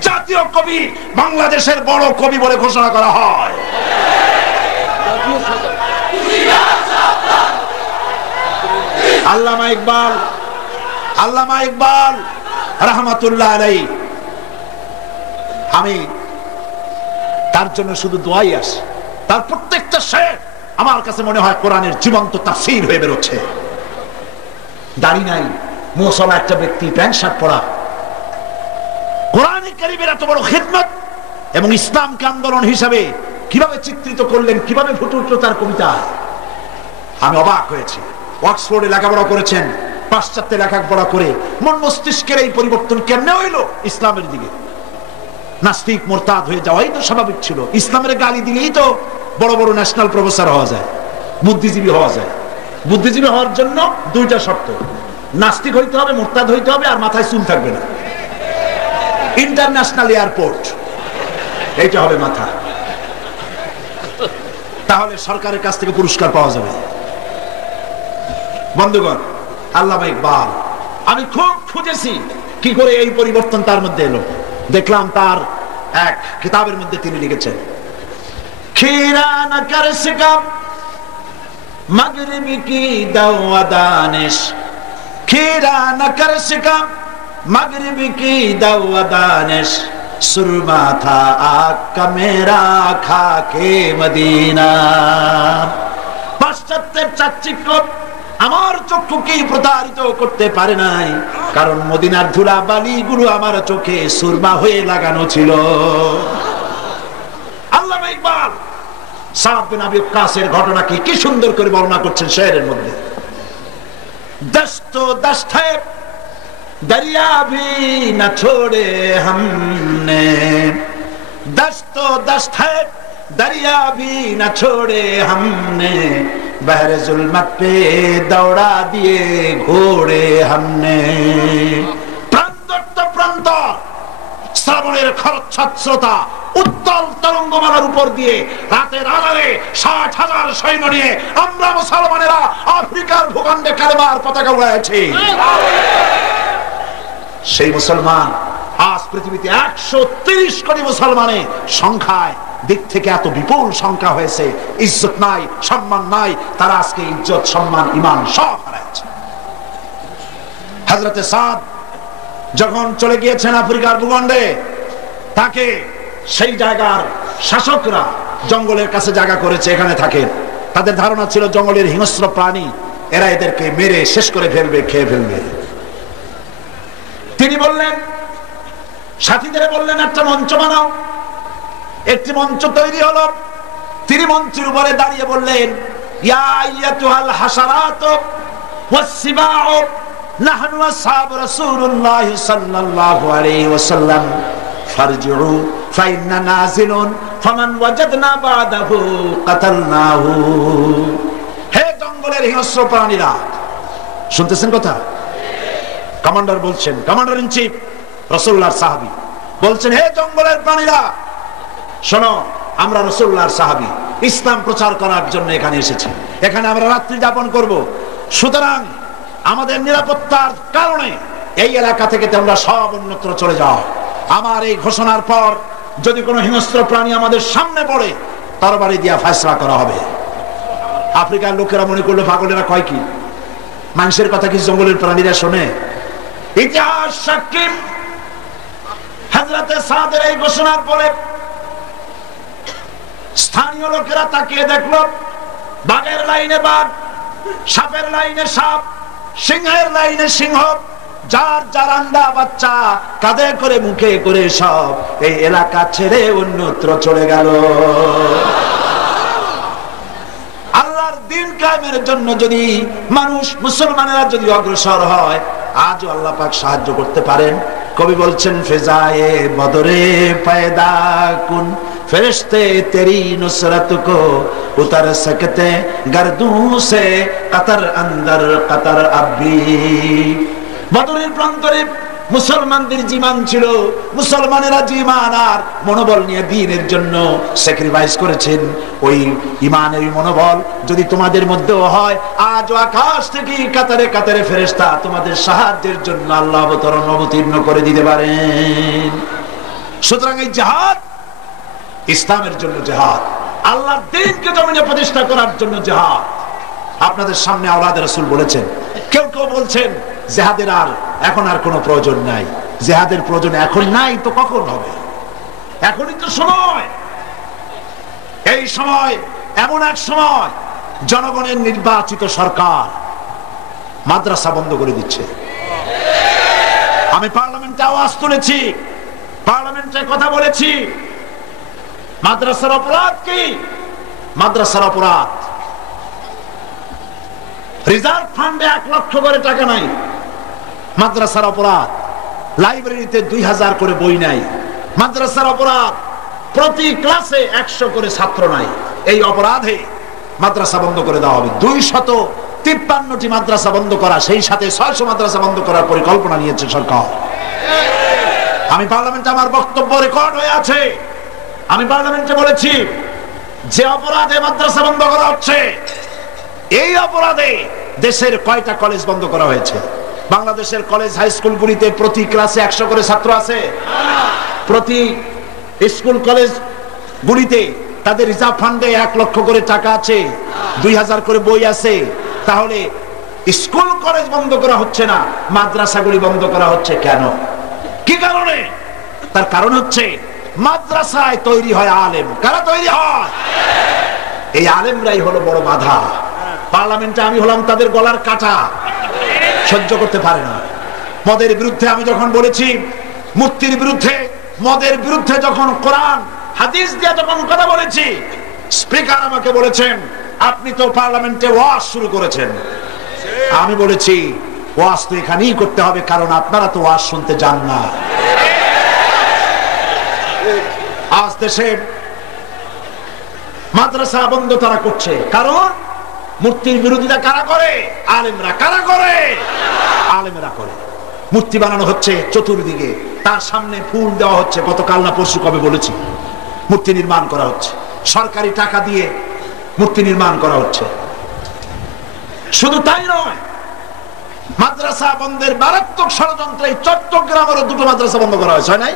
জাতীয় কবি, বাংলাদেশের বড় কবি বলে ঘোষণা করা হয়। আল্লামা ইকবাল রাহমাতুল্লাহ আলাইহি। আমি তার জন্য শুধু দোয়াই আসে, তার প্রত্যেকটা শের আমার কাছে মনে হয় কোরআনের জীবন্ত তাফসীর হয়ে বেরোচ্ছে। দাড়ি নাই, মুসলমান একটা ব্যক্তি, প্যান্ট শার্ট পরা, কোরআনে কারীমের এত বড় খিদমত এবং ইসলামকে আন্দোলন হিসাবে কিভাবে চিত্রিত করলেন, কিভাবে ফুটে উঠল তার কবিতা, আমি অবাক হয়েছি। অক্সফোর্ডে লেখাপড়া করেছেন, পাশ্চাত্যে লেখাপড়া করে মন মস্তিষ্কের এই পরিবর্তন কেমনে হইল? ইসলামের দিকে। নাস্তিক মোরতাদ হয়ে যাওয়াই তো স্বাভাবিক ছিল। ইসলামের গালি দিলেই তো বড় বড় ন্যাশনাল প্রফেসর হওয়া যায়, বুদ্ধিজীবী হওয়া যায়। বুদ্ধিজীবী হওয়ার জন্য 2টা শর্ত, নাস্তিক হইতে হবে, মোরতাদ হইতে হবে, আর মাথায় চুল থাকবে না। ইন্টারন্যাশনাল এয়ারপোর্ট, এইটা হবে মাথা, তাহলে সরকারের কাছ থেকে পুরস্কার পাওয়া যাবে। বন্ধুগণ, আল্লামা ইকবাল আমি খুব খুঁজেছি কি করে এই পরিবর্তন তার মধ্যে এলো। দেখলাম তার এক কিতাবের মধ্যে তিনি লিখেছেন, খিরা না কর সিকাম মাগরিবি কি দাওয়া দানিশ, খিরা না কর সিকাম মাগরিবি কি দাওয়া দানিশ, সুরমা থা আকা মেরা খাকে মদিনা। পাশ্চাত্যের চাকচিক্য আমার চক্ষুকে প্রতারিত করতে পারে নাই, কারণ মদিনার ধুলা বালি গুলো আমার চোখে সুরমা হয়ে লাগানো ছিল। আল্লামা ইকবাল সাদ বিন আবি ওয়াক্কাসের ঘটনাকে কি সুন্দর করে বর্ণনা করছেন শেরের মধ্যে। দস্তো দস্ত है दरिया भी न छोड़े हमने, दस्तो दस्त है दरिया भी न छोड़े हमने, बहरे जुल्मत पे दौड़ा दिए घोड़े हमने। প্রান্ত প্রান্ত শ্রাবণের খরচ্ছাত্রতা উত্তাল তরঙ্গমালার উপর দিয়ে রাতের আধারে 60,000 সৈন্য নিয়ে আমরা মুসলমানেরা আফ্রিকার ভূখণ্ডে কালেমার পতাকা উড়াইছি। সেই মুসলমান আজ পৃথিবীতে 130 কোটি মুসলমানের সংখ্যায় দিক থেকে এত বিপুল সংখ্যা হয়েছে, ইজ্জত নাই, সম্মান নাই, তারা আজকে ইজ্জত, সম্মান, ঈমান সব হারাচ্ছে। হযরতে সাদ যখন চলে গিয়েছেন আফ্রিকার ভূখণ্ডে, তাকে সেই জায়গার শাসকরা জঙ্গলের কাছে জায়গা করেছে, এখানে থাকে। তাদের ধারণা ছিল জঙ্গলের হিংস্র প্রাণী, এরা এদেরকে মেরে শেষ করে ফেলবে, খেয়ে ফেলবে। তিনি বললেন, সাথীদের বললেন, একটা মঞ্চ বানাও। একটি মঞ্চ তৈরি হলো। তিনি মঞ্চের উপরে দাঁড়িয়ে বললেন, ইয়া আইয়াতুহাল হাশারাত ওয়াসসিবাউ নাহনু আসহাবু রাসূলুল্লাহ সাল্লাল্লাহু আলাইহি ওয়াসাল্লাম ফারজিউ ফাইন্না নাজিলুন ফামান ওয়াজাদনা বাদাহু কাতালনাহু। হে জঙ্গলের হিংস্র প্রাণীরা, শুনতেছেন কথা? কমান্ডার বলছেন, কমান্ডার ইন চিফ রাসূলুল্লাহর সাহাবী বলছেন, হে জঙ্গলের প্রাণীরা শোনো, আমরা রাসূলুল্লাহর সাহাবী, ইসলাম প্রচার করার জন্য এখানে এসেছি। এখানে আমরা রাত্রি যাপন করব। সুতরাং আমাদের নিরাপত্তার কারণে এই এলাকা থেকে তোমরা সব অন্যত্র চলে যাও। আমার এই ঘোষণার পর যদি কোনো হিংস্র প্রাণী আমাদের সামনে পড়ে, তরবারি দিয়া ফয়সালা করা হবে। আফ্রিকার লোকেরা মনে করলো পাগলেরা কয় কি, মানুষের কথা কি জঙ্গলের প্রাণীরা শোনে? ইতিহাস সাক্ষী, হযরতে সাদের এই ঘোষণার পরে স্থানীয় লোকেরা তাকিয়ে দেখলো, বাঘের লাইনে বাঘ, সাপের লাইনে সাপ, সিংহের লাইনে সিংহ, যার যার আন্ডা বাচ্চা কাঁধে করে মুখে করে সব এই এলাকা ছেড়ে অন্যত্র চলে গেল। আল্লাহর দ্বীন কায়েমের জন্য যদি মানুষ, মুসলমানেরা যদি অগ্রসর হয়, আজও আল্লাহ পাক সাহায্য করতে পারেন। কবি বলছেন, ফেজায়ে বদরে পয়দা কুন ফেরেশতে তেরি নুসরত কো উতার সকতে গর্দুঁ সে কতর অন্দর কতর আবি। বদরের প্রান্তরে মুসলমানদের জীবন ছিল, মুসলমানেরা জীবন আর মনোবল নিয়ে দ্বীনের জন্য স্যাক্রিফাইস করেছেন। ওই ঈমানের মনোবল যদি তোমাদের মধ্যেও হয়, আজ আকাশ থেকে কাতারে কাতারে ফেরেশতা তোমাদের সাহায্যের জন্য আল্লাহ অবতীর্ণ করে দিতে পারেন। সুতরাং এই জিহাদ ইসলামের জন্য জিহাদ, আল্লাহর দ্বীনকে জমিনে প্রতিষ্ঠা করার জন্য জিহাদ। আপনাদের সামনে আওলাদ রাসূল বলেছেন, কেউ কেউ বলছেন জিহাদের আর এখন আর কোনো প্রয়োজন নাই। জিহাদের প্রয়োজন এখন নাই তো কখন হবে? এখনই তো সময়। এই সময় এমন এক সময়, জনগণের নির্বাচিত সরকার মাদ্রাসা বন্ধ করে দিচ্ছে। আমি পার্লামেন্টে আওয়াজ তুলেছি, পার্লামেন্টে কথা বলেছি, মাদ্রাসার অপরাধ কি? মাদ্রাসার অপরাধ, রিজার্ভ ফান্ডে 1 লক্ষ করে টাকা নাই, মাদ্রাসার অপরাধ। লাইব্রেরিতে 2000 করে বই নাই, মাদ্রাসার অপরাধ। প্রতি ক্লাসে 100 করে ছাত্র নাই, এই অপরাধে মাদ্রাসা বন্ধ করে দেওয়া হবে। 253টি মাদ্রাসা বন্ধ করা, সেই সাথে 600 মাদ্রাসা বন্ধ করার পরিকল্পনা নিয়েছে সরকার। আমি পার্লামেন্টে, আমার বক্তব্য রেকর্ড হয়ে আছে, আমি পার্লামেন্টে বলেছি, যে অপরাধে মাদ্রাসা বন্ধ করা হচ্ছে, এই অপরাধে দেশের কয়টা কলেজ বন্ধ করা হয়েছে? বাংলাদেশের কলেজ হাই স্কুলগুলিতে প্রতি ক্লাসে 100 করে ছাত্র আছে। প্রতি স্কুল কলেজ গুলিতে তাদের রিজার্ভ ফান্ডে 1 লক্ষ করে টাকা আছে, 2000 করে বই আছে। তাহলে স্কুল কলেজ বন্ধ করা হচ্ছে না, মাদ্রাসাগুলি বন্ধ করা হচ্ছে কেন? কি কারণে? তার কারণ হচ্ছে মাদ্রাসায় তৈরি হয় আলেম। কারা তৈরি হয়? এই আলেমরাই হলো বড় বাধা। পার্লামেন্টে আমি হলাম তাদের গলার কাটা, সহ্য করতে পারে না। মদের বিরুদ্ধে আমি যখন বলেছি, মূর্তির বিরুদ্ধে, মদের বিরুদ্ধে যখন কোরআন হাদিস দিয়ে যখন কথা বলেছি, স্পিকার আমাকে বলেছেন, আপনি তো পার্লামেন্টে ওয়াজ শুরু করেছেন। আমি বলেছি, ওয়াজ তো এখানেই করতে হবে, কারণ আপনারা তো ওয়াজ শুনতে যান না। আজ দেশে মাদ্রাসা বন্ধ তারা করছে, কারণ মূর্তির বিরোধিতা কারা করে? আলেমরা। কারা করে? আলেমরা করে। মূর্তি বানানো হচ্ছে চতুর্দিকে, তার সামনে ফুল দেওয়া হচ্ছে। গতকাল না পরশু কবে বলেছি, মূর্তি নির্মাণ করা হচ্ছে, সরকারি টাকা দিয়ে মূর্তি নির্মাণ করা হচ্ছে। শুধু তাই নয়, মাদ্রাসা বন্ধের মারাত্মক ষড়যন্ত্রে চট্টগ্রামেরও 2টো মাদ্রাসা বন্ধ করা হয়েছে, হয় নাই?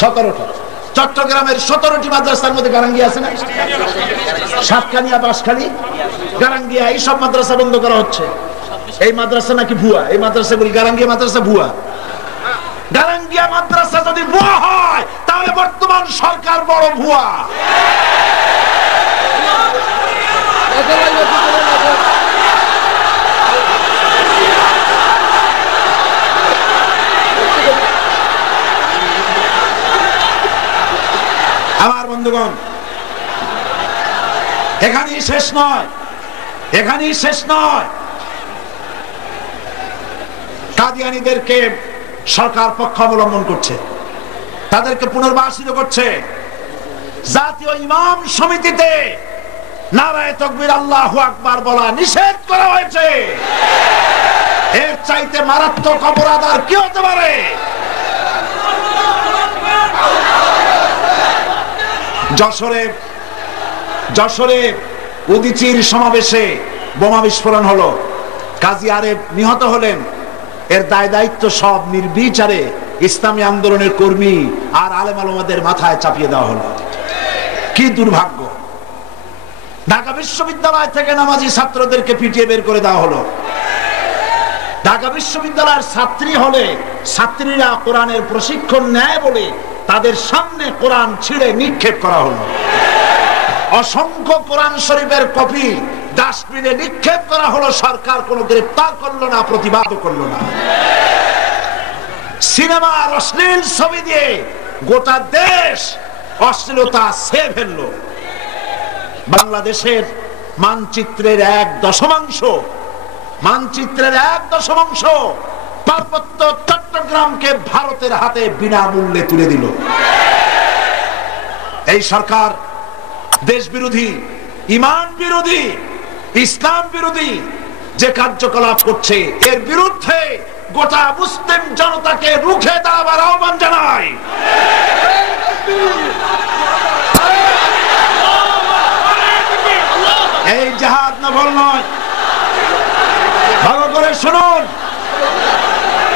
17টা। চট্টগ্রামের 17টি মাদ্রাসার মধ্যে গারাঙ্গিয়া আছে না? সাতকানিয়া, বাঁশখালী, গারাঙ্গিয়া, এই সব মাদ্রাসা বন্ধ করা হচ্ছে। এই মাদ্রাসা নাকি ভুয়া? এই মাদ্রাসাগুলি, গারাঙ্গিয়া মাদ্রাসা ভুয়া। গারাঙ্গিয়া মাদ্রাসা যদি ভুয়া হয় তাহলে বর্তমান সরকার বড় ভুয়া। আমার বন্ধুগণ, এখানেই শেষ নয়, এখানেই শেষ নয়। কাদিয়ানীদেরকে সরকার পক্ষ অবলম্বন করছে, তাদেরকে পুনর্বাসিত করছে। জাতীয় ইমাম সমিতিতে নারায়ে তাকবীর আল্লাহু আকবার বলা নিষেধ করা হয়েছে। এর চাইতে মারাত্মক অপরাধ আর কি হতে পারে? যশোরে উদীচীর সমাবেশে বোমা বিস্ফোরণ হলো, কাজী আরেফ নিহত হলেন। এর দায় দায়িত্ব সব নির্বিচারে ইসলামী আন্দোলনের কর্মী আর আলেম ওলামাদের মাথায় চাপিয়ে দেওয়া হলো। কি দুর্ভাগ্য! ঢাকা বিশ্ববিদ্যালয় থেকে নামাজি ছাত্রদেরকে পিটিয়ে বের করে দেওয়া হলো। ঢাকা বিশ্ববিদ্যালয়ের ছাত্রী হলে ছাত্রীরা কোরআনের প্রশিক্ষণ নেয় বলে তাদের সামনে কোরআন ছিঁড়ে নিক্ষেপ করা হলো। অসংখ্য কোরআন শরীফের কপি ডাস্টবিনে নিক্ষেপ করা হলো। সরকার কোনো গ্রেফতার করলো না, প্রতিবাদ করলো না। সিনেমার অশ্লীল ছবি দিয়ে গোটা দেশ অশ্লীলতা ছেয়ে ফেললো। বাংলাদেশের মানচিত্রের 1/10 পার্বত্য চট্টগ্রামকে ভারতের হাতে বিনামূল্যে তুলে দিল। এই সরকার দেশ বিরোধী, ইমান বিরোধী, ইসলাম বিরোধী যে কার্যকলাপ করছে, এর বিরুদ্ধে গোটা মুসলিম জনতাকে রুখে দাঁড়াবার আহ্বান জানাই। এই জিহাদ নফল নয়। ভালো করে শুনুন,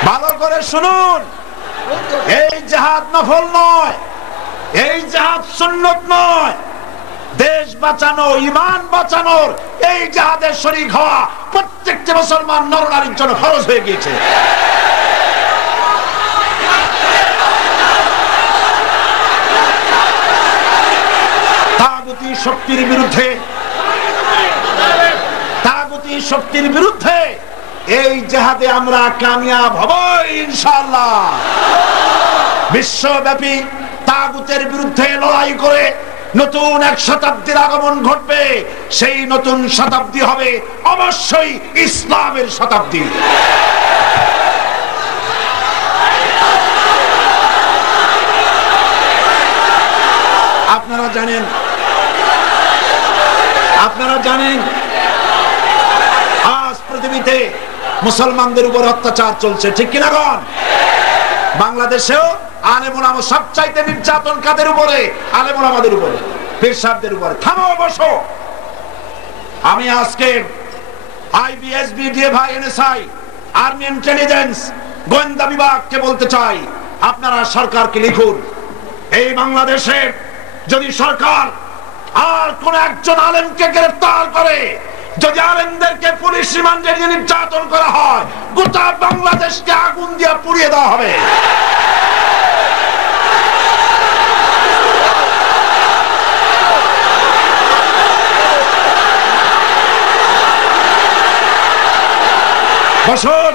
ভালো করে শুনুন। এই জিহাদ নফল নয়, এই জিহাদ সুন্নত নয়। দেশ বাঁচানো, ইমান বাঁচানোর এই জিহাদের শরীক হওয়া প্রত্যেকটি মুসলমান নরনারীর জন্য ফরজ হয়ে গিয়েছে। তাগুতি শক্তির বিরুদ্ধে, তাগুতি শক্তির বিরুদ্ধে এই জিহাদে আমরা কামিয়াব হব ইনশাআল্লাহ। বিশ্বব্যাপী তাগুতের বিরুদ্ধে লড়াই করে নতুন এক শতাব্দীর আগমন ঘটবে। সেই নতুন শতাব্দী হবে অবশ্যই ইসলামের শতাব্দী। আপনারা জানেন আজ পৃথিবীতে মুসলমানদের উপর অত্যাচার চলছে, ঠিক কিনা গণ? বাংলাদেশেও আলেম ওলামা সবচাইতে নির্যাতন কাদের উপরে? আলেম ওলামাদের উপরে, পীর সাহেবদের উপরে। থামো, বসো। আমি আজকে আইবিএসবি, ডিএফআই, এনএসআই, আর্মি ইন্টেলিজেন্স, গোয়েন্দা বিভাগকে বলতে চাই, আপনারা সরকারকে লিখুন, এই বাংলাদেশে যদি সরকার আর কোন একজন আলেমকে গ্রেফতার করে, যদি আলেমদেরকে পুলিশ রিমান্ডে নিয়ে নির্যাতন করা হয়, গোটা বাংলাদেশকে আগুন দিয়ে পুড়িয়ে দেওয়া হবে। বসুন,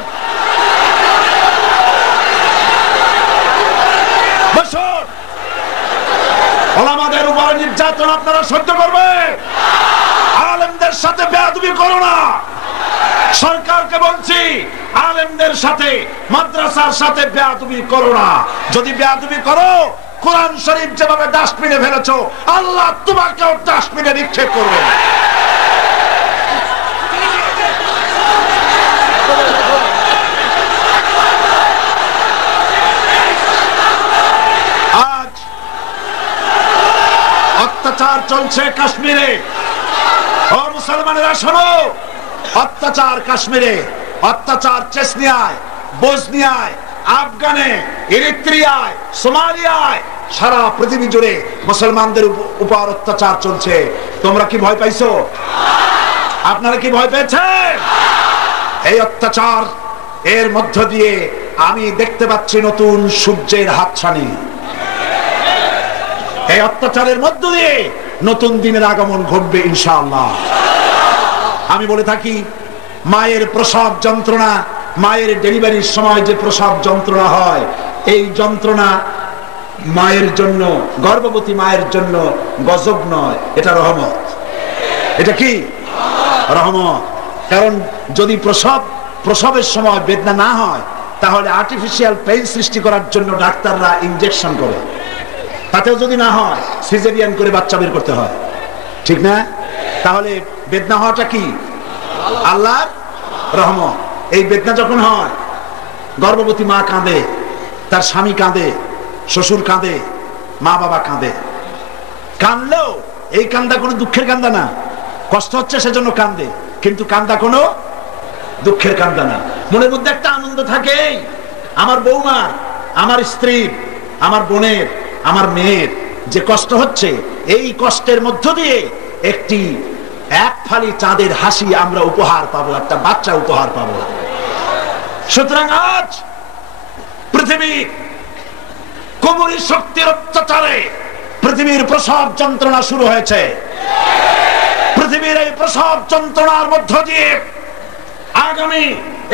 বসুন। ওলামাদের উপর নির্যাতন আপনারা সহ্য করবে? আলেমদের সাথে বেয়াদবি করো না। সরকারকে বলছি, আলেমদের সাথে, মাদ্রাসার সাথে বেয়াদবি করো না। যদি বেয়াদবি করো, কোরআন শরীফ যেভাবে ডাস্টবিনে ফেলেছো, আল্লাহ তোমাকেও ডাস্টবিনে নিক্ষেপ করবে। আজ অত্যাচার চলছে কাশ্মীরে। ও মুসলমানেরা শোনো, অত্যাচার কাশ্মীরে, অত্যাচার চেচনিয়ায়, বসনিয়ায়, আফগানে, ইরিত্রিয়ায়, সোমালিয়ায়, সারা পৃথিবী জুড়ে মুসলমানদের উপর অত্যাচার চলছে। তোমরা কি ভয় পাইছো? আপনারা কি ভয় পেয়েছেন? এই অত্যাচার এর মধ্য দিয়ে আমি দেখতে পাচ্ছি নতুন সূর্যের হাতছানি। এই অত্যাচারের মধ্য দিয়ে নতুন দিনের আগমন ঘটবে ইনশাআল্লাহ। আমি বলে থাকি, মায়ের প্রসব যন্ত্রণা, মায়ের ডেলিভারির সময় যে প্রসব যন্ত্রণা হয়, এই যন্ত্রণা মায়ের জন্য, গর্ভবতী মায়ের জন্য গজব নয়, এটা রহমত। এটা কি? রহমত। কারণ যদি প্রসবের সময় বেদনা না হয়, তাহলে আর্টিফিশিয়াল পেইন সৃষ্টি করার জন্য ডাক্তাররা ইনজেকশন করে। তাতেও যদি না হয়, সিজারিয়ান করে বাচ্চা বের করতে হয়, ঠিক না? তাহলে বেদনা হওয়াটা কি? আল্লাহর রহমত। এই বেদনা যখন হয়, গর্ভবতী মা কাঁদে, তার স্বামী কাঁদে, শ্বশুর কাঁদে, মা বাবা কাঁদে। কাঁদলেও এই কান্দা কোনো দুঃখের কান্দা না, কষ্ট হচ্ছে সেজন্য কান্দে, কিন্তু কান্দা কোনো দুঃখের কান্দা না। মনের মধ্যে একটা আনন্দ থাকে, আমার বৌমা, আমার স্ত্রী, আমার বোনের, আমার মেয়ের যে কষ্ট হচ্ছে, এই কষ্টের মধ্য দিয়ে একটি এক ফালি চাঁদের হাসি আমরা উপহার পাবো, একটা বাচ্চা উপহার পাবো। সুতরাং আজ পৃথিবী কুমুরি শক্তির অত্যাচারে পৃথিবীর প্রসব যন্ত্রণা শুরু হয়েছে। পৃথিবীর এই প্রসব যন্ত্রণার মধ্য দিয়ে আগামী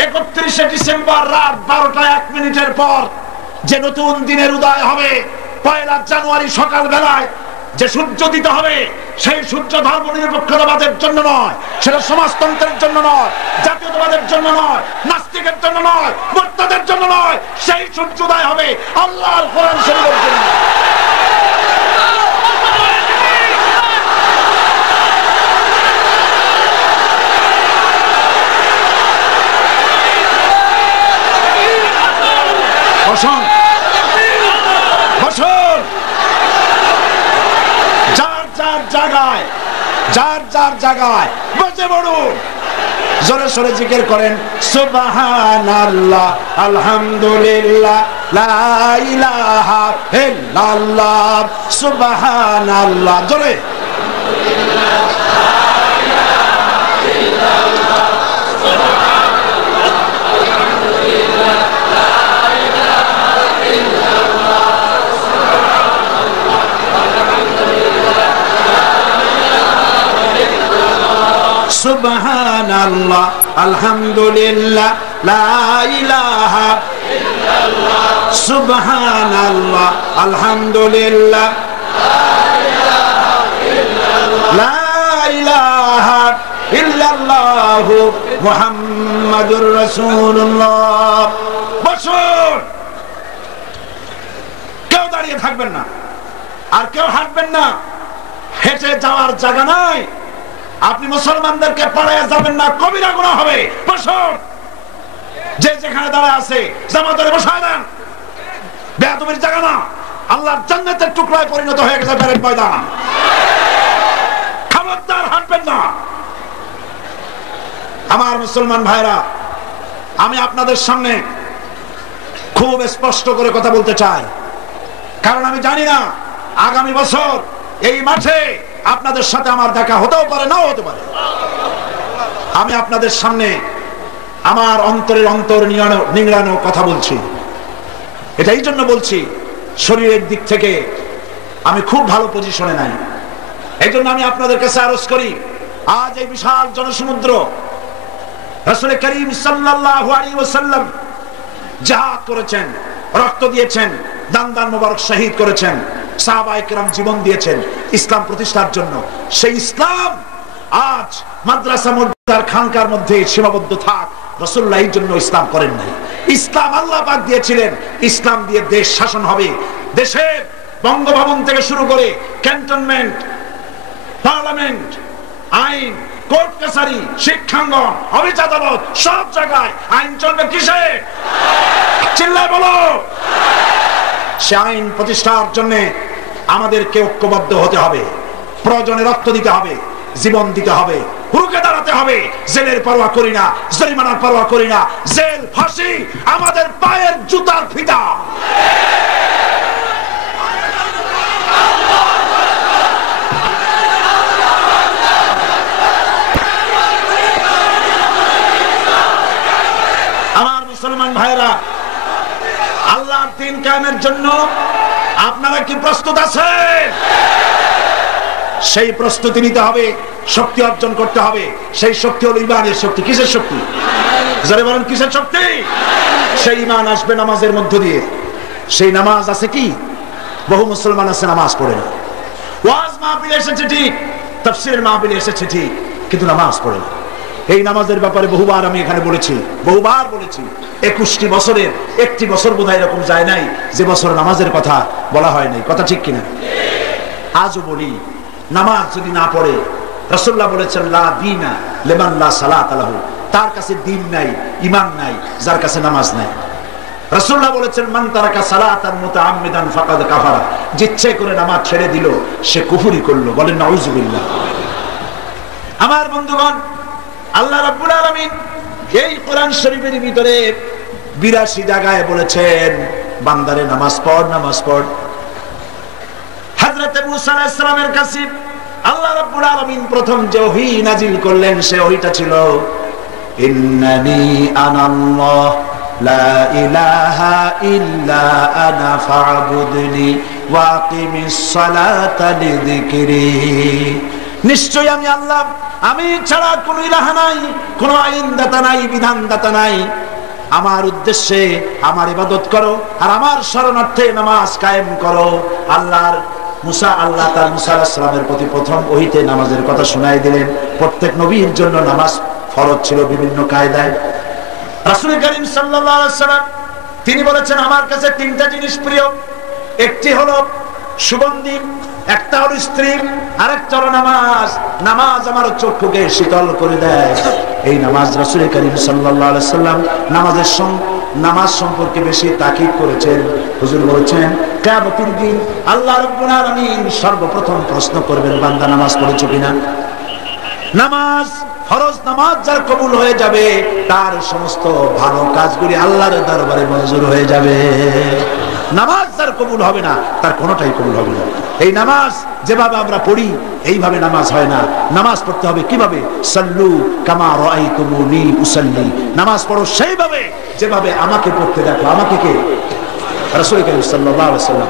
31শে ডিসেম্বর রাত 12টা 1 মিনিটের পর যে নতুন দিনের উদয় হবে, 1 জানুয়ারি সকাল বেলায় যে সূর্য দিতে হবে, সেই সূর্য ধর্ম নিরপেক্ষতাবাদের জন্য নয়, সেটা সমাজতন্ত্রের জন্য নয়, জাতীয়তাবাদের জন্য নয়, নাস্তিকের জন্য নয়, মুরতাদের জন্য নয়, সেই সূর্যোদয় হবে আল্লাহর কোরআন শরীফের জন্য। বসুন, বসুন, যার যার জায়গায় বসে পড়ুন, জোরে সোরে জিকির করেন সুবহানাল্লাহ, আলহামদুলিল্লাহ, লা ইলাহা ইল্লাল্লাহ, সুবহানাল্লাহ, জোরে। সুবহানাল্লাহ, আলহামদুলিল্লাহ, লা ইলাহা ইল্লাল্লাহ, সুবহানাল্লাহ, আলহামদুলিল্লাহ, লা ইলাহা ইল্লাল্লাহ, মুহাম্মাদুর রাসূলুল্লাহ। বসুন, কেউ দাঁড়িয়ে থাকবেন না, আর কেউ হাঁটবেন না, হেঁটে যাওয়ার জায়গা নাই। আপনি মুসলমানদেরকে পাড়ায় যাবেন না, কবিরা গুনাহ হবে। বসুন, যে যেখানে দাঁড়ায় আছে জামা ধরে বসায় দেন, বেয়াদবির জায়গা না, আল্লাহর জান্নাতের টুকরায় পরিণত হয়ে গেছে প্যারেড ময়দান। খবরদার হাঁটবেন না। আমার মুসলমান ভাইরা, আমি আপনাদের সামনে খুব স্পষ্ট করে কথা বলতে চাই, কারণ আমি জানি না আগামী বছর এই মাঠে আপনাদের সাথে আমার দেখা হতেও পারে, নাও হতে পারে। আমি আপনাদের সামনে আমার অন্তরের অন্তর নিংড়ানো কথা বলছি। এটা এই জন্য বলছি, শরীরের দিক থেকে আমি খুব ভালো পজিশনে নাই। এই জন্য আমি আপনাদের কাছে আরজ করি, আজ এই বিশাল জনসমুদ্র রাসূল করিম সাল্লাল্লাহু আলাইহি ওয়াসাল্লাম জিহাদ করেছেন, রক্ত দিয়েছেন, দান দান মোবারক শহীদ করেছেন, সাহাবায়ে কেরাম জীবন দিয়েছেন ইসলাম প্রতিষ্ঠার জন্য। সেই ইসলাম আজ মাদ্রাসা মসজিদ খানকার মধ্যে সীমাবদ্ধ থাক, রাসূলুল্লাহ এর জন্য ইসলাম করেন নাই। ইসলাম আল্লাহ পাক দিয়েছিলেন, ইসলাম দিয়ে দেশ শাসন হবে। দেশের বঙ্গভবন থেকে শুরু করে ক্যান্টনমেন্ট, পার্লামেন্ট, আইন, কোর্ট কাছারি, শিক্ষাঙ্গন, অফিস আদালত, সব জায়গায় আইন চলবে কিসে? চিল্লায় বলো। সে আইন প্রতিষ্ঠার জন্য আমাদেরকে ঐক্যবদ্ধ হতে হবে, প্রয়োজনে রক্ত দিতে হবে, জীবন দিতে হবে, রুখে দাঁড়াতে হবে। জেলের পরোয়া করি না, জরিমানার পরোয়া করি না, জেল, ফাঁসি আমাদের পায়ের জুতার ফিতা। ভাইরা, আল্লাহর দ্বীন কায়েমের জন্য আপনারা কি প্রস্তুত আছেন? সেই প্রস্তুতি নিতে হবে, শক্তি অর্জন করতে হবে। সেই শক্তি হলো ঈমানের শক্তি। কিসের শক্তি? যারা বলেন কিসের শক্তি? সেই ঈমান আসবে নামাজের মধ্য দিয়ে। সেই নামাজ আছে কি? বহু মুসলমান আছে নামাজ পড়ে না। ওয়াজ মাহফিলে এসেছে ঠিক, তাফসীরের মাহফিলে এসেছে ঠিক, কিন্তু নামাজ পড়ে না। এই নামাজের ব্যাপারে বহুবার আমি এখানে বলেছি, বহুবার বলেছি। 21টি বছরের একটি বছর বোধহয় এরকম যায় নাই যে বছর নামাজের কথা বলা হয় নাই। কথা ঠিক কিনা? আজও বলি, নামাজ যদি না পড়ে, রাসূলুল্লাহ বলেছেন লা দীনা লিমান লা সালাত লাহু, তার কাছে দ্বীন নাই, ঈমান নাই যার কাছে নামাজ নাই। রাসূলুল্লাহ বলেছেন মান তারাকা সালাতান মুতাআম্মিদান ফাকাদ কাফারা, ইচ্ছে করে নামাজ ছেড়ে দিল সে কুফরি করলো। বলেন নাউযুবিল্লাহ। আমার বন্ধুগণ, আল্লাহ রাব্বুল আলামিন এই কোরআন শরীফের ভিতরে 82 জায়গায় বলেছেন বান্দারে নামাজ পড়, নামাজ পড়। হযরত মুসা আলাইহিস সালামের কাছে আল্লাহ রাব্বুল আলামিন প্রথম যে ওহী নাজিল করলেন, সে ওহীটা ছিল ইন্নানি আনাল্লাহ লা ইলাহা ইল্লা আনা ফা'বুদনি ওয়া আকিমিস সালাতা লিযিকরি। নিশ্চয় আমি আল্লাহ, আমি ছাড়া কোনো ইলাহ নাই, কোনো আইনদাতা নাই, বিধানদাতা নাই। আমার উদ্দেশ্যে আমার ইবাদত করো আর আমার শরণার্থে নামাজ কায়েম করো। আল্লাহ তার মুসা আলাইহিস সালামের প্রতি প্রথম ওহীতে নামাজের কথা শোনাই দিলেন। প্রত্যেক নবীর জন্য নামাজ ফরজ ছিল বিভিন্ন কায়দায়। রাসূল করিম সাল্লাল্লাহু আলাইহি ওয়াসাল্লাম তিনি বলেছেন আমার কাছে 3টা জিনিস প্রিয়। একটি হলো সুগন্ধি, একটা হলো স্ত্রী, আরেকটা হলো নামাজ। নামাজ আমার চক্ষুকে শীতল করে দেয়। এই নামাজ রাসূল করিম সাল্লাল্লাহু আলাইহি ওয়াসাল্লাম নামাজ সম্পর্কে বেশি তাকিদ করেছেন। হুজুর বলেছেন কিয়ামতের দিন আল্লাহ রাব্বুল আলামিন সর্বপ্রথম প্রশ্ন করবেন বান্দা নামাজ পড়েছো কিনা। নামাজ ফরজ নামাজ যার কবুল হয়ে যাবে, তার সমস্ত ভালো কাজগুলি আল্লাহর দরবারে মঞ্জুর হয়ে যাবে। নামাজ যার কবুল হবে না, তার কোনোটাই কবুল হবে না। এই নামাজ যেভাবে আমরা পড়ি এইভাবে নামাজ হয় না। নামাজ পড়তে হবে কিভাবে? সাল্লু কামা রাআইতুমুনি উসাল্লি। নামাজ পড়ো সেইভাবে যেভাবে আমাকে পড়তে দেখো। আমাকে কে? রাসূল করিম সাল্লাল্লাহু আলাইহি ওয়াসাল্লাম।